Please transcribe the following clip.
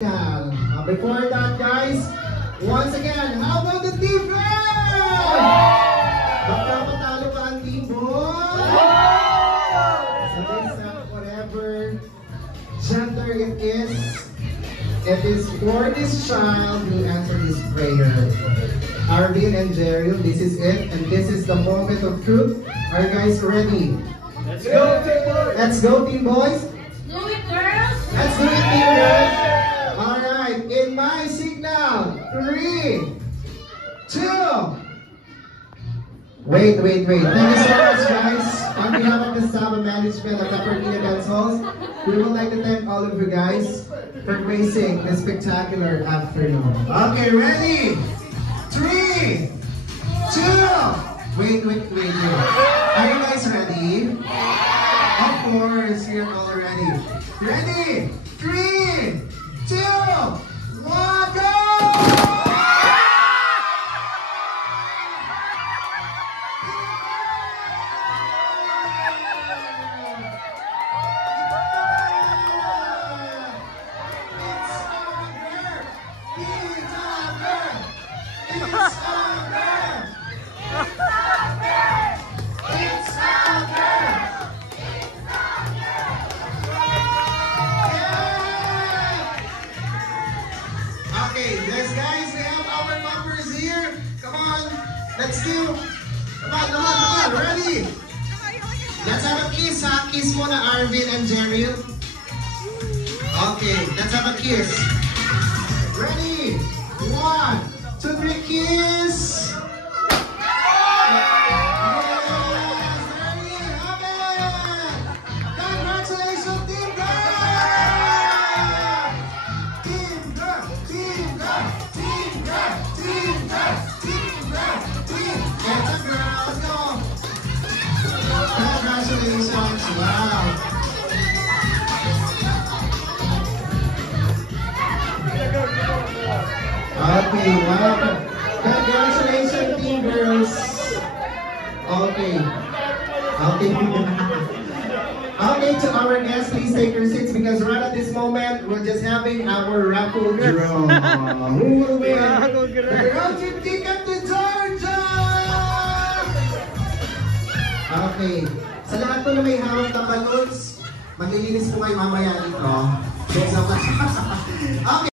Before that, guys, once again, how about the team girls? Magpapatalo pa ang team boys? So this, whatever gender it is for this child who answered this prayer. Arvin and Jerry, this is it, and this is the moment of truth. Are you guys ready? Let's go, team boys! Let's go, team boys! Do it, girls! Let's do it, team girls! Alright, in my signal, 3, 2, Wait. Thank you so much, guys. On behalf of the staff and management of the Pertina Dance Halls, we would like to thank all of you guys for gracing this spectacular afternoon. Okay, ready? 3, 2, Wait. Are you guys ready? Of course, you're all ready. Ready? 3, 2, 1, go! Okay, yes guys, we have our bumpers here. Come on, let's do. Come on, ready? Let's have a kiss, ha? Kiss muna Arvin and Jerry. Okay, let's have a kiss. Ready? 1, 2, 3, kiss. Congratulations, wow. Okay, wow. Congratulations, team girls. Okay, to our guests, please take your seats because right at this moment, we're just having our raffle draw. Who will win the road trip ticket to Georgia? Okay. Sa lahat po na may hawak na balloons, maglilinis po kayo mamaya dito. Okay.